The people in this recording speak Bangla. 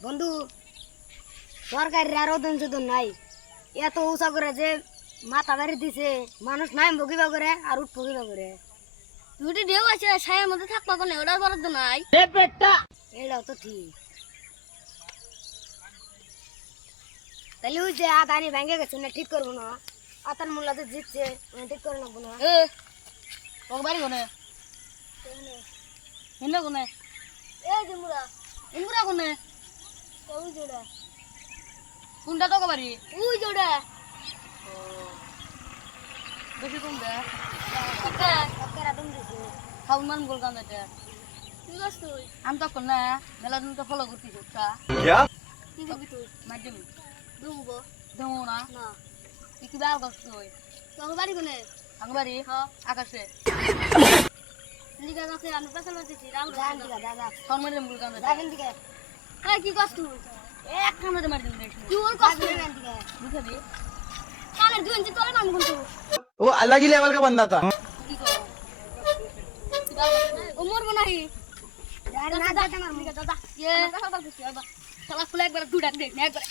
বন্ধু সরকারি আর ওজন নাই এত উঁচা করে যে মাথা বাড়ি দিছে মানুষ নাম বকিবা করে আর উঠ বকিবা করে দুটি ঢেউ আছে ছায়ের মধ্যে থাকবা কোনে ওটার বরাদ্দ নাই এটাও তো ঠিক তাহলে ওই যে আদানি ভেঙে গেছে না ঠিক করবো না আতার মোল্লা যে জিতছে ঠিক করে নেবো না এ তোর বাড়ি কোনে হিন্দা কোনে এই যে মুরা ইমুরা কোনে ওই জোড়া কোনটা তোকে বাড়ি ওই জোড়া বেশি কোন দে ওকেরা তুমি দিছে খাউন মান গোল কাম এটা কি করছ তুই আমি তখন না মেলা দিন তো ফলো করতে করছা কি করবি তুই মাধ্যমিক দুমবো দেবো না না তুই কি বেল করছ তুই তোর বাড়ি কোনে আমার বাড়ি আকাশে লিগা গাছে আমি পেছন মারতেছি রাম জান দিগা দাদা সরমারে মুল কাম যাবেন দিকে এই কি করছ তুই এক কামড়ে মার দিন দেখ কি ওর কষ্ট দিকে বুঝাবি কানে দুই ইঞ্চি তোলে নাম কিন্তু वो अलग ही लेवल का बंदा था। কি কর ও মরবো নাহি না দাদা আমার দাদা এ শালা খুলে একবার দুটা দেখ না একবার